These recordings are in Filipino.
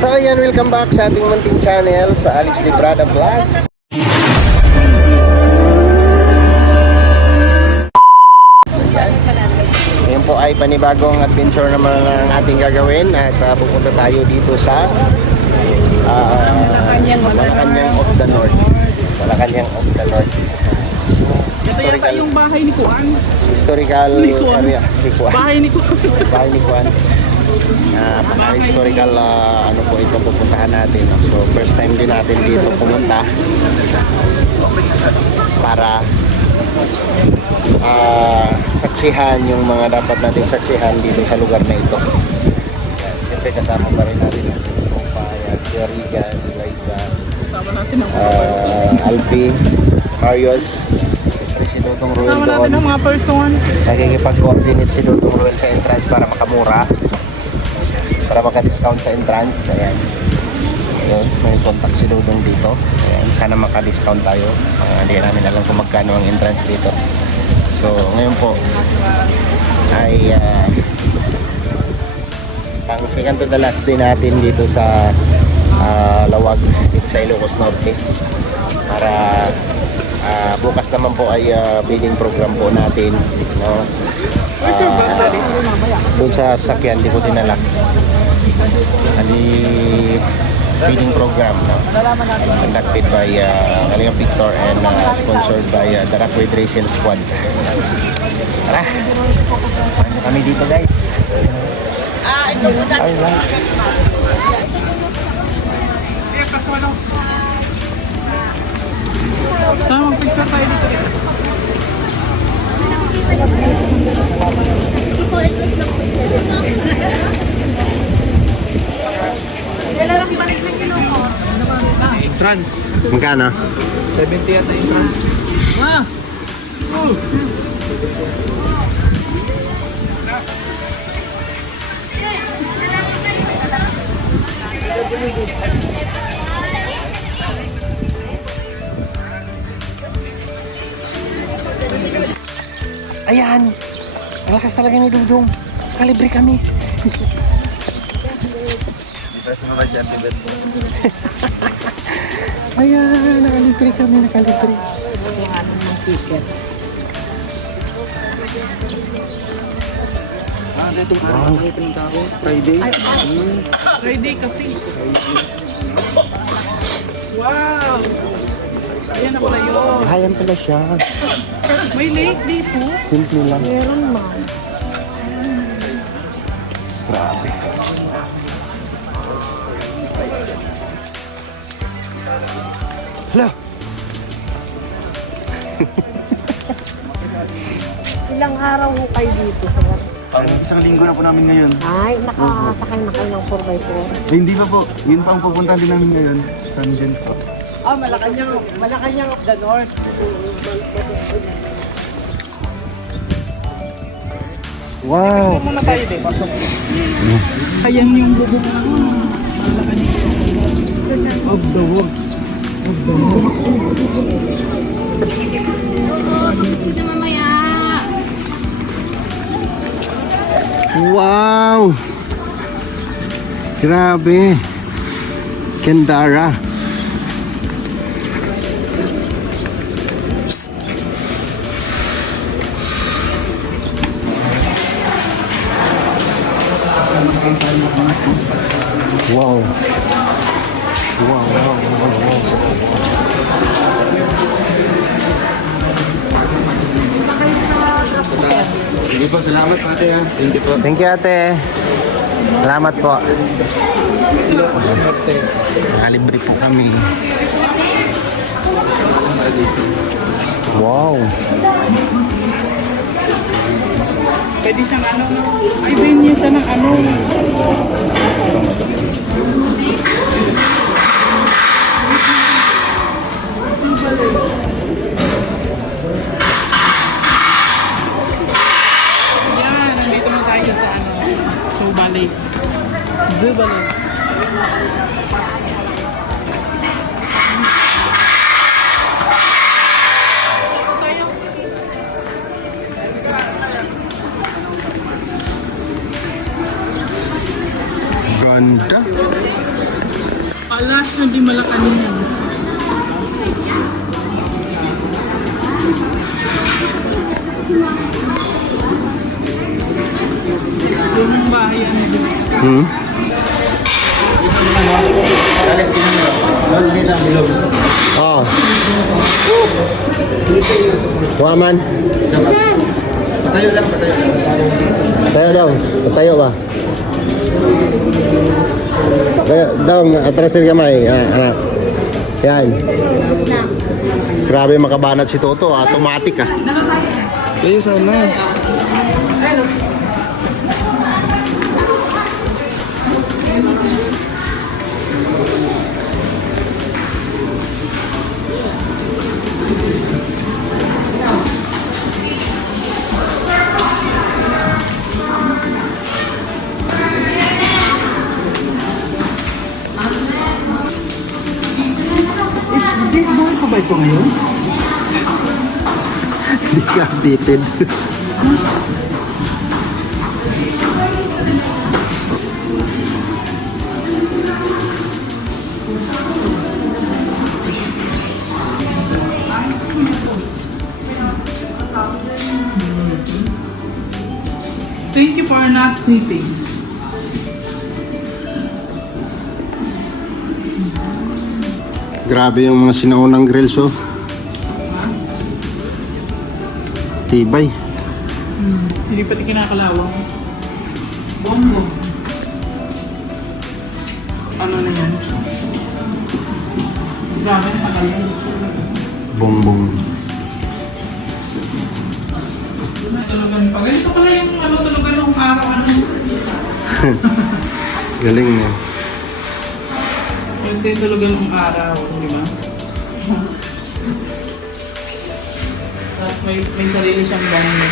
So ayan, welcome back sa ating munting channel sa Alex Librada Vlogs. So ayan, ngayon po ay panibagong adventure naman ang ating gagawin at pupunta tayo dito sa Malacanang of the North. Malacanang of the North. Historical yung bahay ni Kuan. Historical area ni Kuan. Bahay ni Kuan. Bahay ni Kuan. Historical ano po ito pupuntahan natin. So first time din natin dito pumunta para saksihan yung mga dapat nating saksihan dito sa lugar na ito. Siyempre kasama pa rin natin ang Kupaya, Jerigan, Liza, Alpi, Marios, si Dudong Ruel Kasama natin ang mga person. Nakikipag-coordinate si Dudong Ruel sa entrance para makamura, para maka-discount sa entrance. Ayan, yun, may contact si Dudong dito. Ayan, sana maka-discount tayo. Hindi namin alam kung magkano ang entrance dito. So ngayon po ay ang second to the last day natin dito sa Lawag, dito sa Ilocos Norte, para bukas naman po ay bidding program po natin, no? Doon sa sakyan, di ko dinala. Bidding program, no? Conducted by Kalinga Victor and sponsored by the Rockway Racing Squad. Tara, samahan kami dito, guys. Ito po natin. Tama, picture tayo dito. Entrance. Magkano? 70 yata entrance. Ayan, ang lakas talaga ni Dudong. Kalibre kami. Ayan, nakalibre kami, nakalibre. Wow. Friday. Friday kasi. Wow! Ayan na pala yun. Ayan pala siya. May lake dito. Simple lang. Meron ma. Grabe. Hala! Ilang araw ho kayo dito sa Isang linggo na po namin ngayon. Ay, nakasakay na kayo ng 4x4. Hindi pa po. Yun pa ang pupuntahan din namin ngayon. San Jen po. Malacanang of the North. Wow! Muna tayo din. Ayan yung bubong na Malacanang. Of the world. Of the world. Wow! Grabe! Kendara! Wow! Wow, wow, wow, wow. Hindi po. Salamat ate ha. Thank you po. Thank you, ate. Salamat po. Nakalibre po kami. Wow! Pwede siyang ano. Ay, venue siya ng ano. Yan, nandito na tayo sa ano. Suba Lake. Zuba Lake. Ganda. Alas na di malakanin yan. Lumang bahay yan. Hmm? Oo. Kuha man. Patayo lang, patayo lang. Tayo daw. Tayo ba? Tayo daw. Atrasin kamay. Anak. Yan. Grabe makabanat si Toto. Automatic ah. Tayo sana. Hindi, buhay pa ba ito ngayon? Hindi ka updated. Thank you for not sleeping. Grabe yung mga sinaunang grills oh. Tibay. Hindi pati kinakalawang. Bongo. Ano na yan? Grabe na kagaling. Bongbong. Tulugan pa. Ganito pala yung tulugan ng araw. Galing na. Yung tulugan ng araw. Di ba? Tapos may sarili siyang banyo.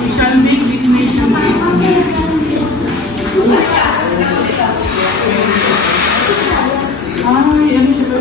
We shall make this nation great again. Ay, ano siya ba?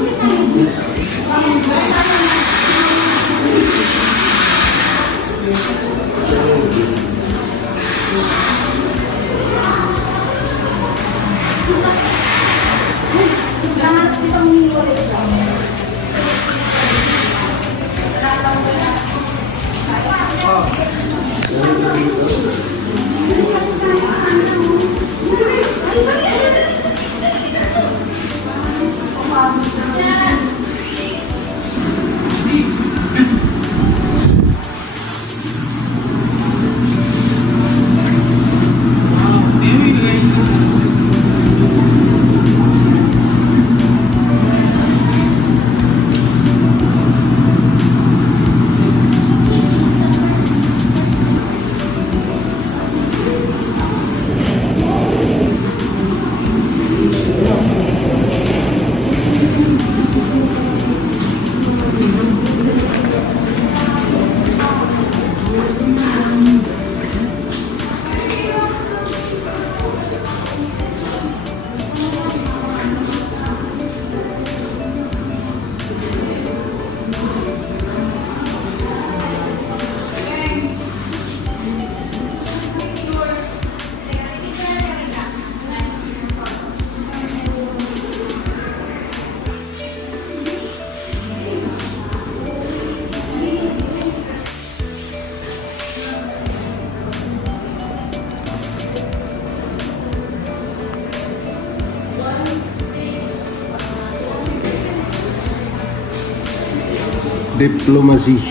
Diplomacy.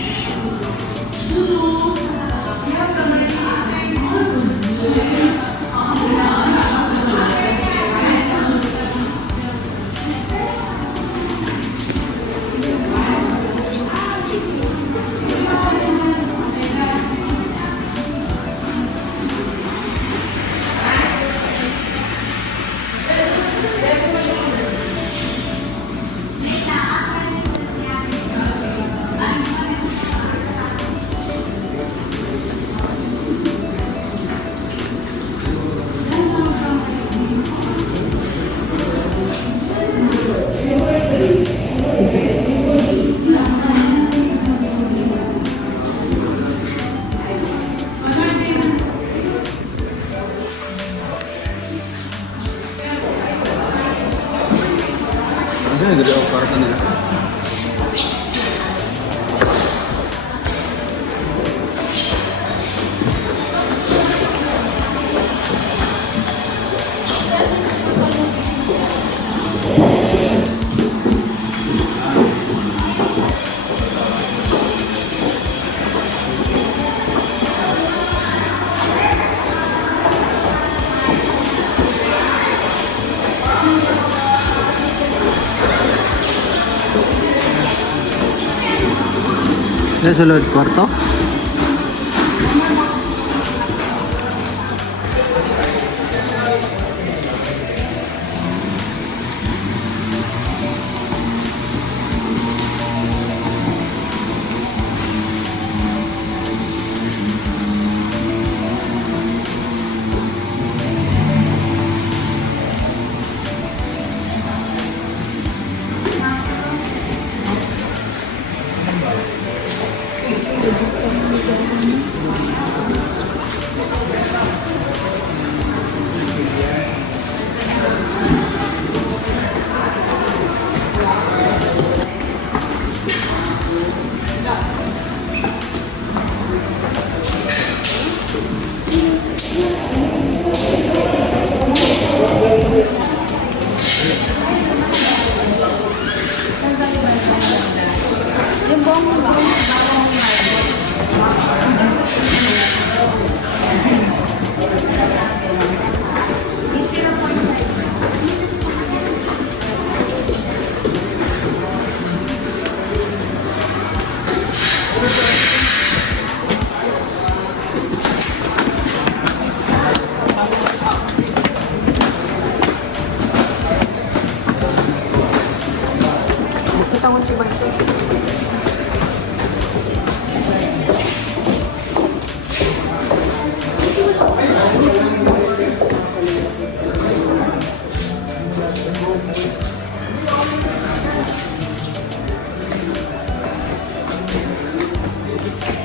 Sa sulod, kwarto? Kita mo si Marco.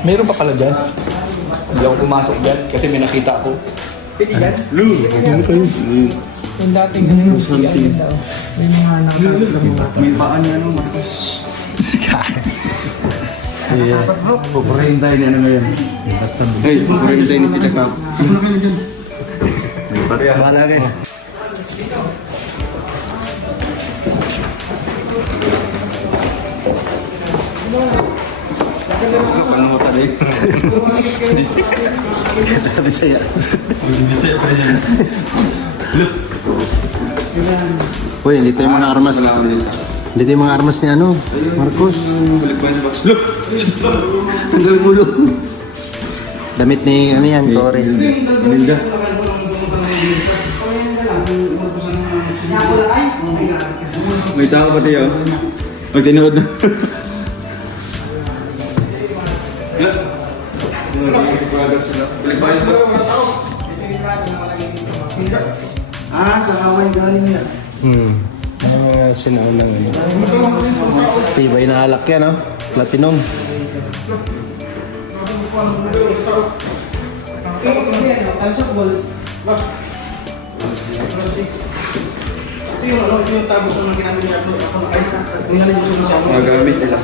Meron pa pala dyan. Hindi ako pumasok dyan kasi may nakita ako. Pwede yan? Yung dating ano yung CI daw. May mga nakakalaman. May paan niya ano, Marcos. Yeah. Pupurinday ni ano ngayon. Hey, pupurinday ni Tita Kap. May pareha. Wala kayo. Kapal na mata dahil. Bisaya. Bisaya pa rin. Look. Uy, dito yung mga armas. Dito yung mga armas ni ano, Marcos. Look! Tanggal ulo. Damit ni ano yan, Tori. Linda. May tao pati yun. Pag tinawad na. Balik bayan ba? Sa Hawaii galing yan. Ano mga sinaunang ano. Tibay na alak yan, no? Platinum. Magamit nila.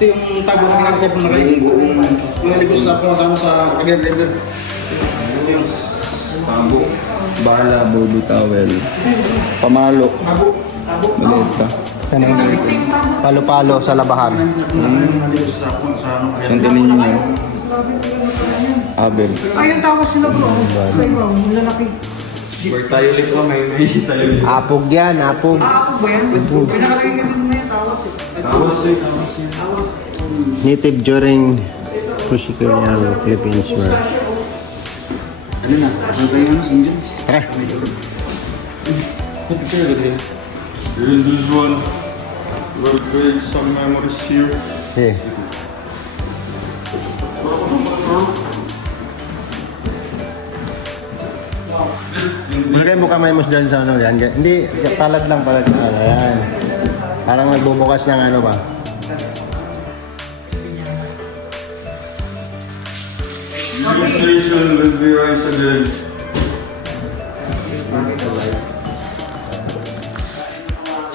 Ito yung tabo na ginagawa ko na kayo. Yung libos na pumunta mo sa Cagayan River. Yung Tabo. Bala, body towel. Pamalo. Maliit pa. Palo-palo sa labahan. Saan tingin niyo? Abel. Ayun tawag sila bro. Sa iba, lalaki. Where tayo ulit ko, may tayo ulit. Apog yan, apog. Ako ba yan? Pinakalagay kasi mo yan, tawas eh. Tawas eh. Native during Pushikarian Philippines War. Ano na? Ano tayo ano? St. John's? Tara. Picture ba tayo? In this one, we'll create some memories here. Okay. Ilagay mo kamay mo dyan sa ano yan. Hindi, palad lang palad na. Ayan. Parang nagbubukas ng ano ba? This nation will be rise again.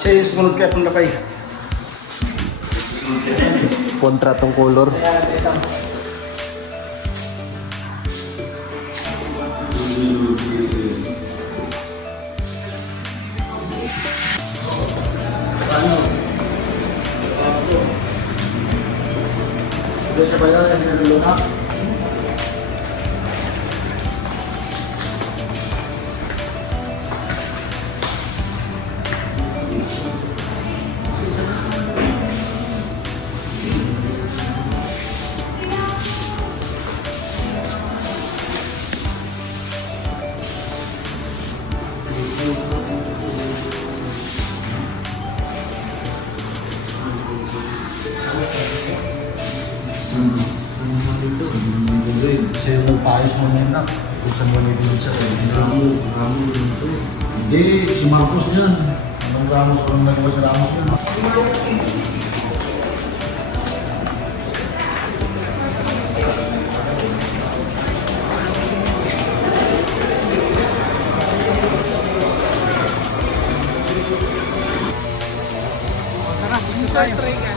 siya yung sumunod kaya kung lakay. Kontra tong color. Siya ba yan? Hindi nalulunok? Sa'yo nagpaayos mo na yun na. Kung saan mo nabibigod sa Hindi, si Marcos yan. Anong Ramos? Anong nagawa sa Ramos yan? Tara, dito tayo. Try ka.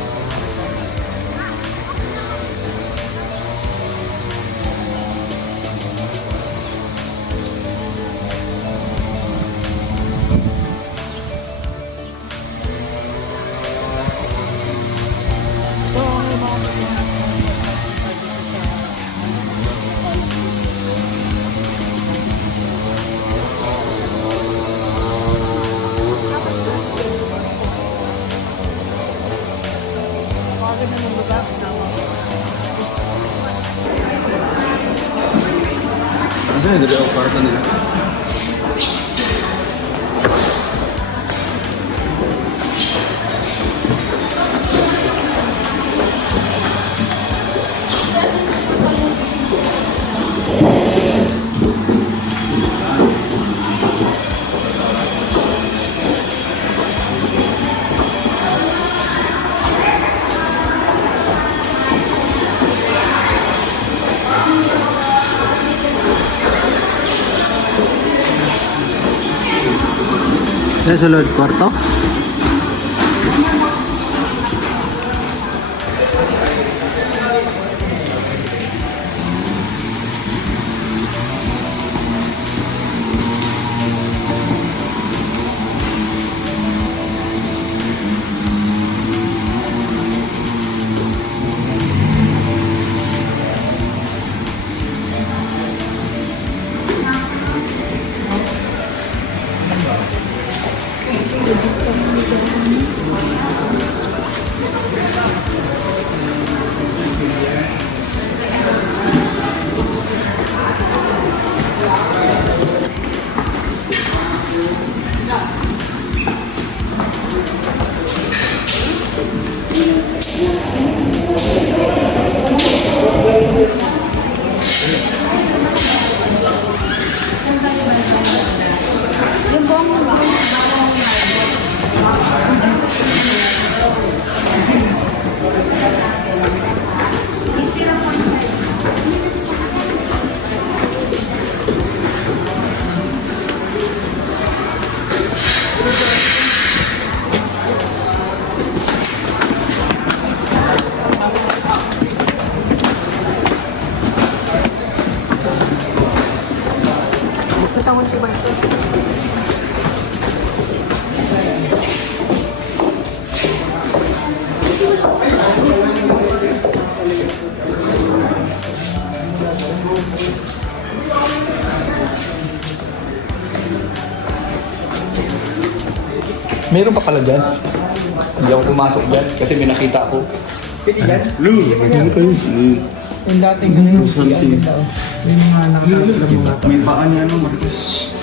So, may mga dito sa mga ganun ng lugar. Ano yun? Hindi ako para sa nila. Sa sulod, kwarto? Meron pa pala dyan. Hindi ako pumasok dyan kasi may nakita ako. Yung dating ano yung May paan niya ano, Marcos.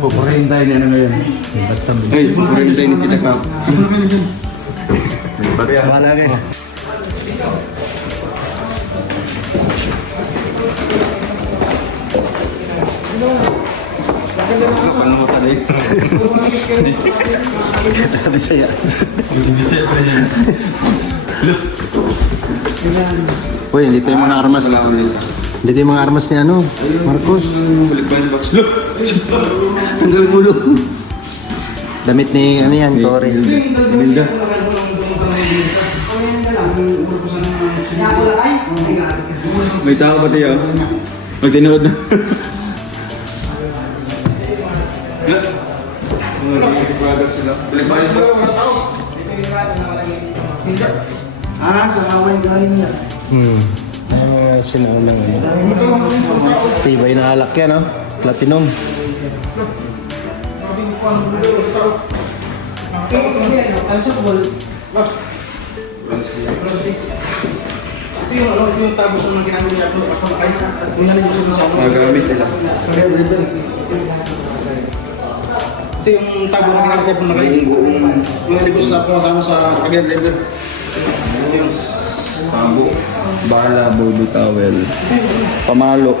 Pupurin tayo na ano ngayon. Ay, pupurin tayo ni Tita Kap. Wala kayo. Paano mo pala eh? Bisaya. Bisaya pa rin. Uy, hindi tayo mga armas. Hindi tayo mga armas ni ano, Marcos. Balik ba yung box? Look! Hanggang ulo. Damit ni ano yan, Tori. Linda. May tao ba tayo? Magtinood na. Balik ba yung box? Ah, sa Hawaii galing yan. Sinaunang ano. Tibay na alak yan, no? Platinum. Ito yung tabos ng ginamit niya. Kung yan yung sumasama. Magamit nila. Ito yung tabo na ginamit niya. Yung nalibos na pumasama sa Cagayan River. Tabo. Bala, baby towel. Pamalo.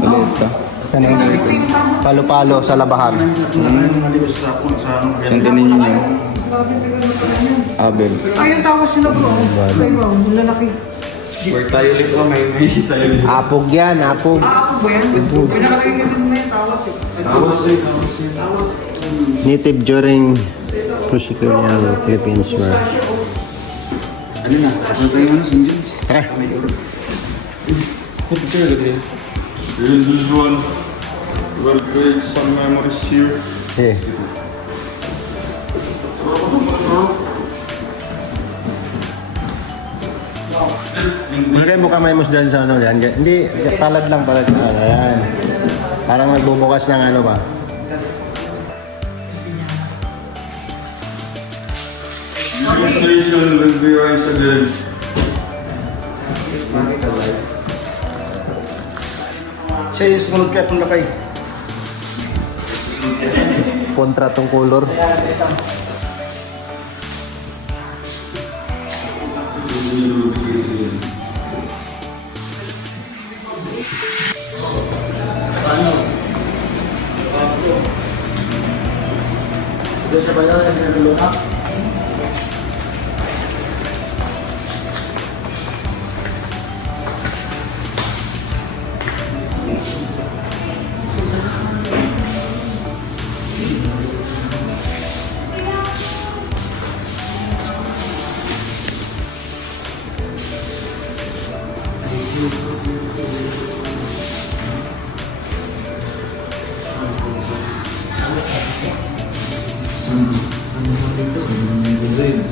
Maliit pa. Ito na yung palo-palo sa labahan. Santa Niño. Abel. Ayun tawag sila bro. Sa iba, yung lalaki. Where tayo ulit po, may tayo ulit. Apog yan, apog. Ako ba yan? Pinakalagay kasi na yung tawas eh. Tawas. Native during Colonial Philippines were. Ano na? Ano tayo ano? St. John's? Tara. Picture agad eh. Here's this one. We'll create some memories here. Eh. Lagay mo kamay mo dyan sa ano dyan. Hindi, palad lang palad. Ayan. Parang magbubukas ng ano ba? Your station will be rise again. Siya yung sumunod kaya kung lakay. Kontra tong color.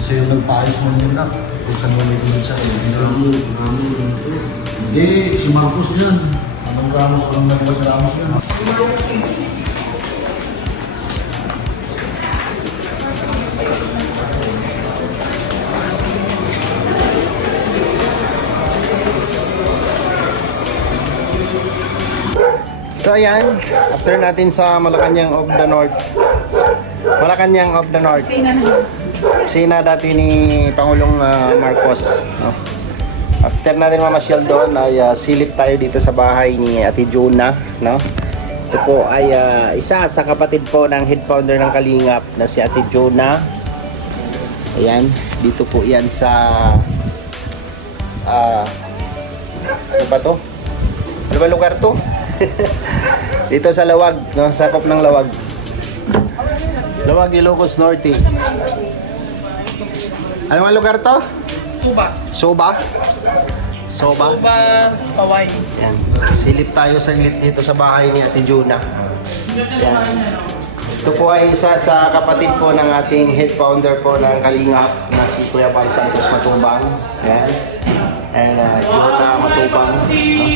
Sa'yo nagpaayos mo yun na. Kung saan mo may tulad sa iyo. Hindi, si Marcos yan. Anong Ramos? Anong nagawa sa Ramos yan? So ayan, after natin sa Malacanang of the North. Malacanang of the North. Sina dati ni Pangulong Marcos. No? After natin mamasyal doon ay silip tayo dito sa bahay ni Ate Jonah. No? Ito po ay isa sa kapatid po ng head founder ng Kalingap na si Ate Jonah. Ayan, dito po yan sa ano ba to? Ano ba lugar to? Dito sa Lawag, no? Sakop ng Lawag. Lawag, Ilocos Norte. Ano nga lugar to? Suba. Soba? Soba? Suba, Paway. Yan. Silip tayo sa ilit dito sa bahay ni Ate Jonah. Yan. Ito po ay isa sa kapatid po ng ating head founder po ng Kalingap na si Kuya Bal Santos Matubang. Yan. And Jonah Matubang.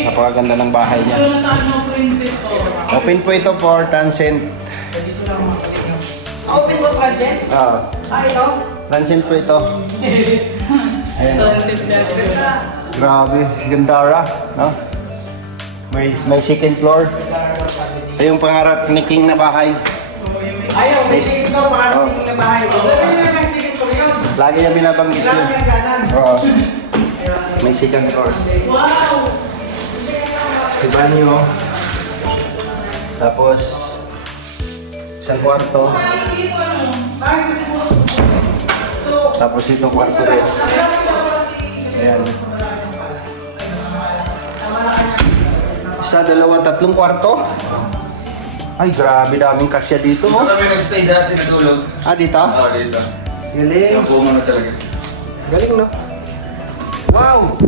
Napakaganda ng bahay niya. Open po ito for transient. Open mo project? Ito? Transient po ito. Ayan. Grabe, gandara, no? May second floor. Ito yung pangarap ni King na bahay. Ayaw, may sigit ko. Paano Oh. tingin na bahay? Ano yung sigit ko yun? Lagi niya binabanggit yun. Marami ang ganan. Oo. May second floor. Wow! Diba niyo? Tapos, isang kwarto. Tapos itong kwarto rin. Ayan. Isa, dalawa, tatlong kwarto. Ay, grabe daming kasya dito, oh. Kami nag-stay dati, nagulog. Ah, dito? Dito. Galing. Bunga na talaga. Galing, no? Wow!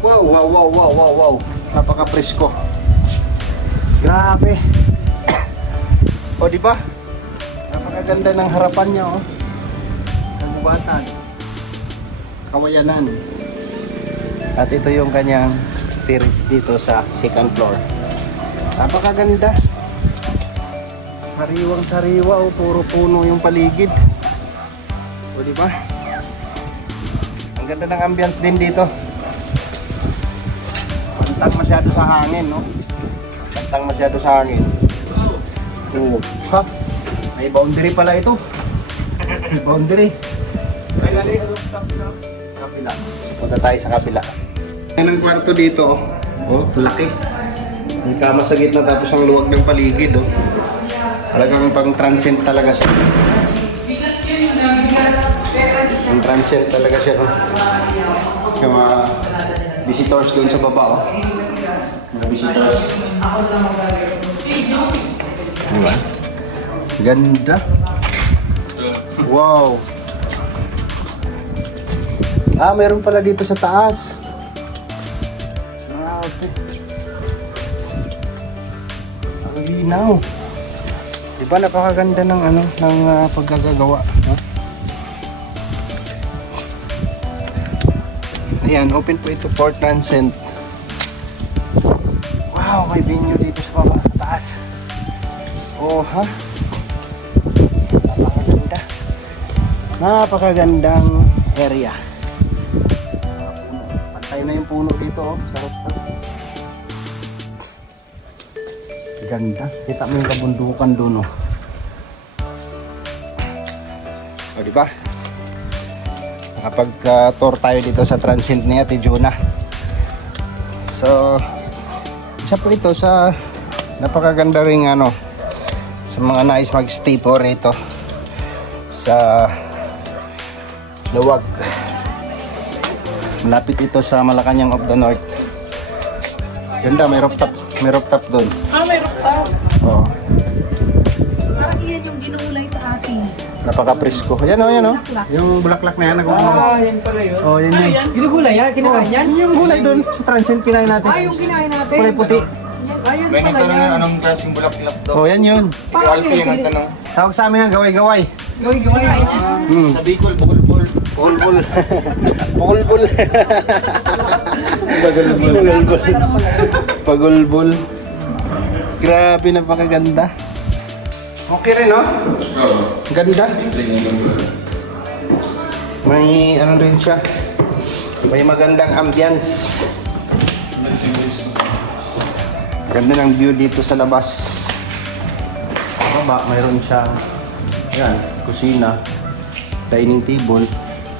Wow, wow, wow, wow, wow, wow. Napaka-presko. Grabe. O, di ba? Napakaganda ng harapan niya, oh. Kagubatan. Kawayanan. At ito yung kanyang terrace dito sa second floor. Napakaganda. Sariwang sariwa, oh. Puro puno yung paligid. O, di ba? Ang ganda ng ambience din dito. Pantang masyado sa hangin, no? Pantang masyado sa hangin. Oo. Ha? May boundary pala ito. May boundary. Punta tayo sa kabila. Yan ang kwarto dito. Oh, laki. May kama sa gitna tapos ang luwag ng paligid. Oh. Talagang pang transient talaga siya. Ang transient talaga siya. Oh. Kaya mga visitors doon sa baba. Oh. Mga visitors. Diba? Ganda. Wow. Ah, meron pala dito sa taas. Grabe. Ang linaw. Diba napakaganda ng ano, ng pagkagagawa, no? Ayan, open po ito for transient. Wow, may venue dito sa baba, sa taas. Oh, ha? Napakaganda. Napakagandang area. Pantay na yung puno dito, oh. Sarap na. Ganda. Kita mo yung kabundukan doon, oh. O, diba? Nakapag-tour tayo dito sa transient ni Ate Juna. So, isa po ito sa napakaganda ring ano, sa mga nais mag-stay po rito sa Luwag. Malapit ito sa Malacanang of the North. Ganda, may rooftop doon. Ah, may rooftop. Oo. Parang iyan yung ginulay sa akin. Napaka-presko. Yan o, yan o. Yung bulaklak na yan. Yan pala yun. Oh, yan yun. Ginugulay yan? Kinakain yan? Yung gulay doon sa transient kinain natin. Yung kinain natin. Kulay puti. Ayun May pala nagtanong yan. yun, anong klaseng bulaklak daw? Oh, yan yun. Si Alfie yung nagtanong. Tawag sa amin yan, gaway-gaway. Gawin. Hmm. Sa Bicol, bukol-bukol. Pukul-pul. Pukul-pul. Pagulbul. Pagulbul. Grabe, napakaganda. Okay rin, no? Oo. Ganda. May ano rin siya. May magandang ambience. Ganda ng view dito sa labas. Baba, mayroon siya. Yan, kusina, dining table.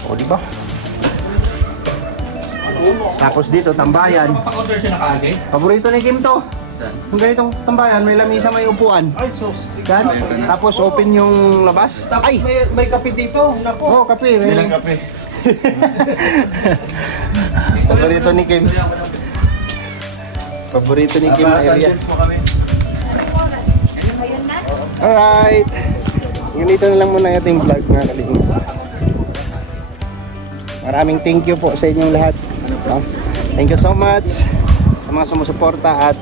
O, di ba? Tapos dito, tambayan. Maka-order siya na kaagay. Paborito ni Kim to. Yung ganitong tambayan, may lamisa, may upuan. Ay, sus. Yan. Tapos open yung labas. Tapos Ay! may kape dito. Naku. Oh, kape. May Bilang kape. Paborito ni Kim. Paborito ni Kim na area. Sunsets mo kami. Alright. Ganito na lang muna yung ating vlog, mga kalingap. Maraming thank you po sa inyong lahat. No? Thank you so much sa mga sumusuporta at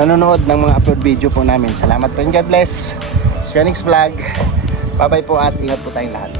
nanonood ng mga upload video po namin. Salamat po and God bless. See you next vlog. Bye bye po at ingat po tayong lahat.